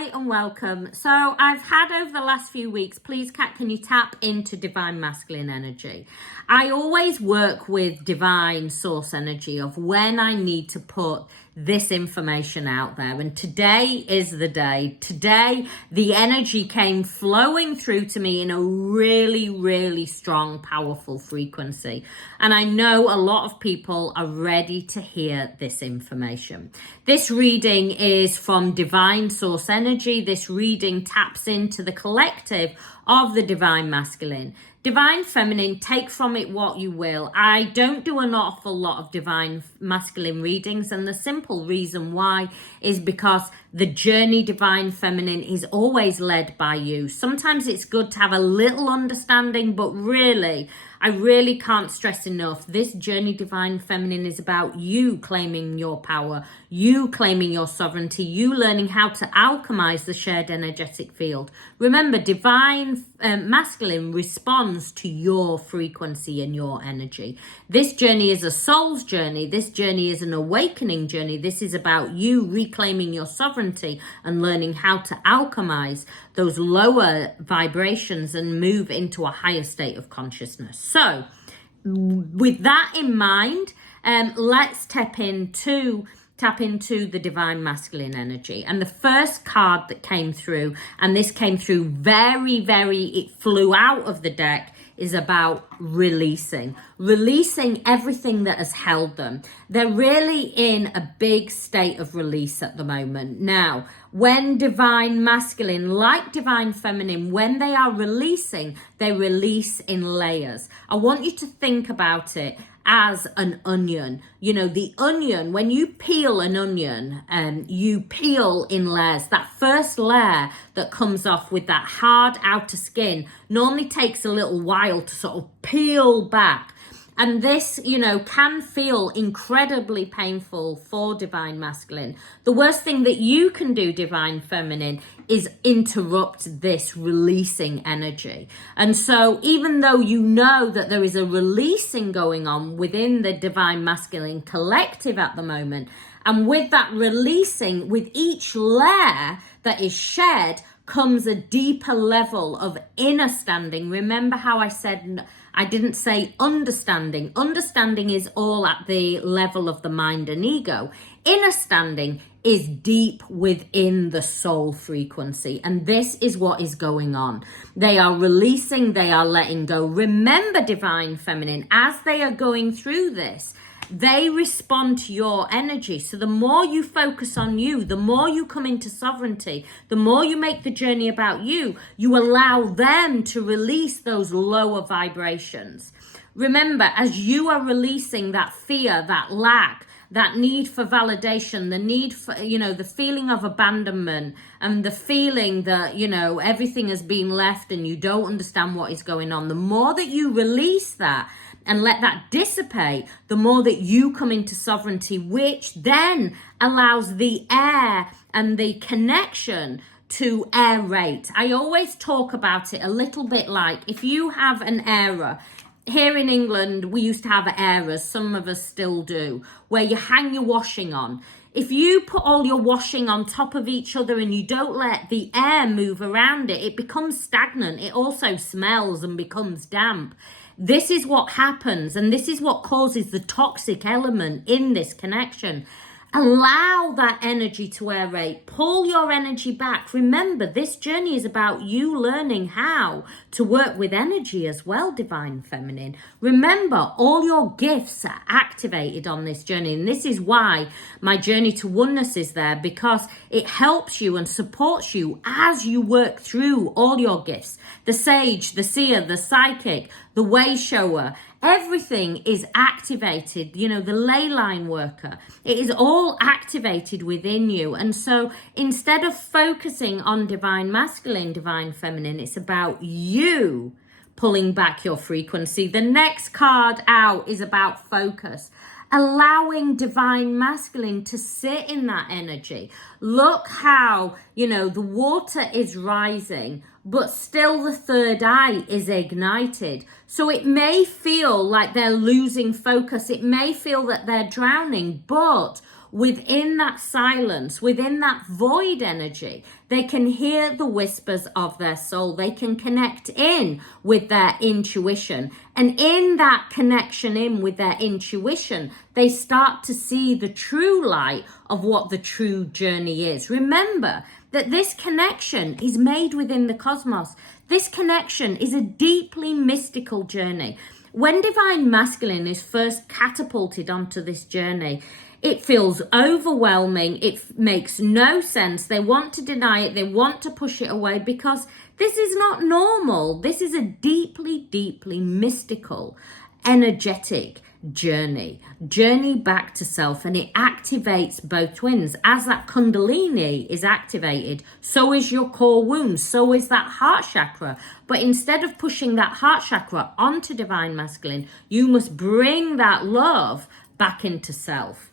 Hi and welcome. So I've had over the last few weeks, please Kat, can you tap into divine masculine energy? I always work with divine source energy of when I need to put this information out there. And today is the day. Today, the energy came flowing through to me in a really, really strong, powerful frequency. And I know a lot of people are ready to hear this information. This reading is from divine source energy. This reading taps into the collective of the divine masculine. Divine feminine, take from it what you will. I don't do an awful lot of divine masculine readings, and the simple reason why is because the journey divine feminine is always led by you. Sometimes it's good to have a little understanding, but really, I really can't stress enough, this journey divine feminine is about you claiming your power, you claiming your sovereignty, you learning how to alchemize the shared energetic field. Remember, divine masculine responds to your frequency and your energy. This journey is a soul's journey. This journey is an awakening journey. This is about you reclaiming your sovereignty and learning how to alchemize those lower vibrations and move into a higher state of consciousness. So with that in mind, let's tap into the divine masculine energy. And the first card that came through, and this came through it flew out of the deck, is about releasing everything that has held them. They're really in a big state of release at the moment. Now, when divine masculine, like divine feminine, when they are releasing, they release in layers. I want you to think about it as an onion. You know, the onion, when you peel an onion, you peel in layers. That first layer that comes off with that hard outer skin normally takes a little while to sort of peel back. And this, you know, can feel incredibly painful for divine masculine. The worst thing that you can do, divine feminine, is interrupt this releasing energy. And so even though you know that there is a releasing going on within the divine masculine collective at the moment, and with that releasing, with each layer that is shared, comes a deeper level of inner standing. Remember how I said, I didn't say understanding. Understanding is all at the level of the mind and ego. Inner standing is deep within the soul frequency. And this is what is going on. They are releasing, they are letting go. Remember, divine feminine, as they are going through this, they respond to your energy. So the more you focus on you, the more you come into sovereignty, the more you make the journey about you, you allow them to release those lower vibrations. Remember, as you are releasing that fear, that lack, that need for validation, the need for, you know, the feeling of abandonment and the feeling that, you know, everything has been left and you don't understand what is going on. The more that you release that and let that dissipate, the more that you come into sovereignty, which then allows the air and the connection to aerate. I always talk about it a little bit like if you have an aera. Here in England, we used to have aeras, some of us still do, where you hang your washing on. If you put all your washing on top of each other and you don't let the air move around it, it becomes stagnant. It also smells and becomes damp. This is what happens, and this is what causes the toxic element in this connection. Allow that energy to aerate. Pull your energy back. Remember, this journey is about you learning how to work with energy as well, divine feminine. Remember, all your gifts are activated on this journey. And this is why my journey to oneness is there, because it helps you and supports you as you work through all your gifts. The sage, the seer, the psychic, the way shower, everything is activated. You know, the ley line worker, it is all activated within you. And so instead of focusing on divine masculine, divine feminine, it's about you pulling back your frequency. The next card out is about focus. Allowing divine masculine to sit in that energy. Look how, you know, the water is rising, but still the third eye is ignited. So it may feel like they're losing focus. It may feel that they're drowning, but within that silence, within that void energy, they can hear the whispers of their soul. They can connect in with their intuition. And in that connection in with their intuition, they start to see the true light of what the true journey is. Remember that this connection is made within the cosmos. This connection is a deeply mystical journey. When Divine Masculine is first catapulted onto this journey, it feels overwhelming. It makes no sense. They want to deny it. They want to push it away because this is not normal. This is a deeply, deeply mystical, energetic journey back to self, and it activates both twins. As that Kundalini is activated, so is your core wound, so is that heart chakra. But instead of pushing that heart chakra onto Divine Masculine, you must bring that love back into self.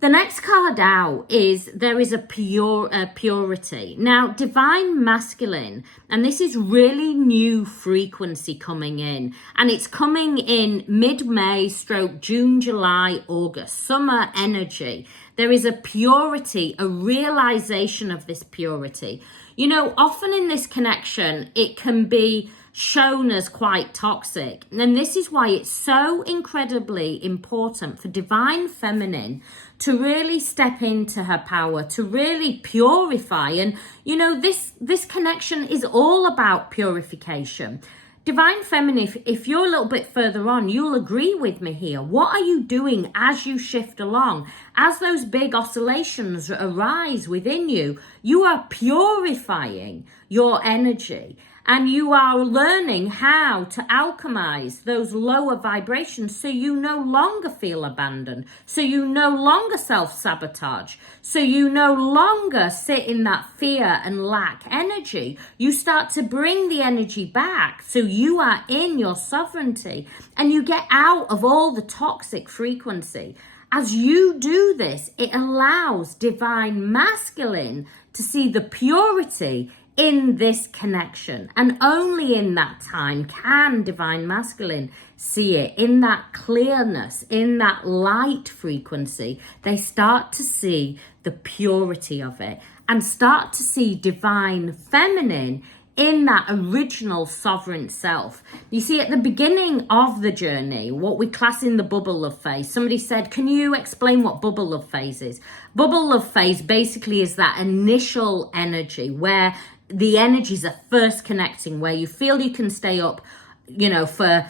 The next card out is there is a purity. Now, Divine Masculine, and this is really new frequency coming in, and it's coming in mid-May / June, July, August, summer energy. There is a purity, a realization of this purity. You know, often in this connection, it can be shown as quite toxic. And this is why it's so incredibly important for Divine Feminine to really step into her power, to really purify. And, you know, this connection is all about purification. Divine Feminine, if you're a little bit further on, you'll agree with me here. What are you doing as you shift along? As those big oscillations arise within you, you are purifying your energy. And you are learning how to alchemize those lower vibrations so you no longer feel abandoned, so you no longer self-sabotage, so you no longer sit in that fear and lack energy. You start to bring the energy back so you are in your sovereignty and you get out of all the toxic frequency. As you do this, it allows Divine Masculine to see the purity in this connection, and only in that time can Divine Masculine see it in that clearness, in that light frequency. They start to see the purity of it and start to see Divine Feminine in that original sovereign self. You see, at the beginning of the journey, what we class in the bubble love phase, somebody said, can you explain what bubble love phase is? Bubble love phase basically is that initial energy where the energies are first connecting, where you feel you can stay up, you know, for,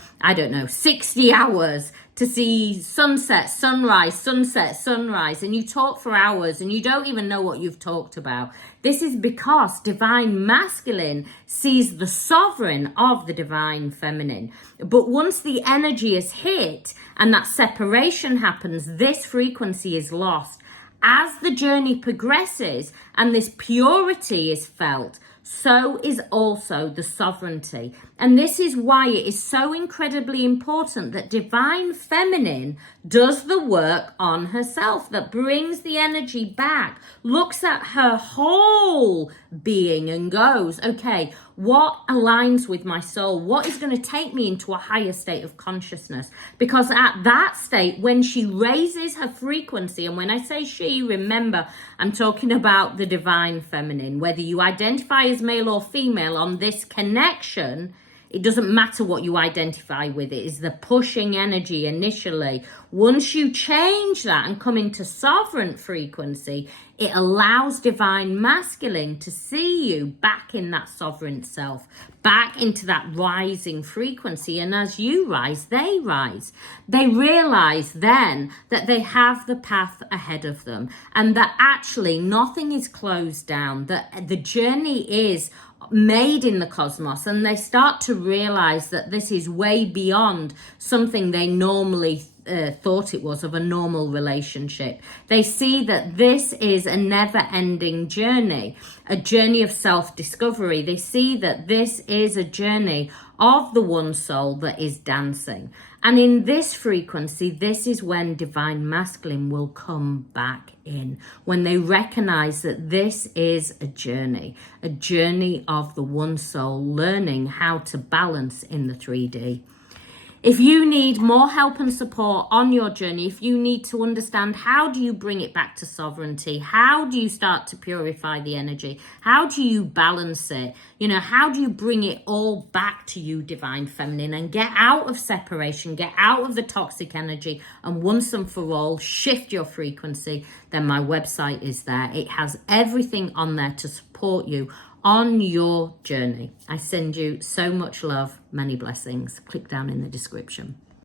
60 hours to see sunset, sunrise, sunset, sunrise, and you talk for hours and you don't even know what you've talked about. This is because Divine Masculine sees the sovereign of the Divine Feminine. But once the energy is hit and that separation happens, this frequency is lost. As the journey progresses and this purity is felt, so is also the sovereignty. And this is why it is so incredibly important that Divine Feminine does the work on herself, that brings the energy back, looks at her whole being and goes, okay, what aligns with my soul? What is going to take me into a higher state of consciousness? Because at that state, when she raises her frequency, and when I say she, remember, I'm talking about the Divine Feminine, whether you identify as male or female on this connection, it doesn't matter what you identify with. It is the pushing energy initially. Once you change that and come into sovereign frequency, it allows Divine Masculine to see you back in that sovereign self, back into that rising frequency. And as you rise, they rise. They realize then that they have the path ahead of them and that actually nothing is closed down, that the journey is made in the cosmos, and they start to realize that this is way beyond something they normally thought it was of a normal relationship. They see that this is a never-ending journey, a journey of self-discovery. They see that this is a journey of the one soul that is dancing. And in this frequency, this is when Divine Masculine will come back in, when they recognize that this is a journey of the one soul learning how to balance in the 3D. If you need more help and support on your journey, if you need to understand how do you bring it back to sovereignty, how do you start to purify the energy, how do you balance it, how do you bring it all back to you, divine feminine, and get out of separation, get out of the toxic energy, and once and for all shift your frequency, then my website is there. It has everything on there to support you on your journey. I send you so much love, many blessings. Click down in the description.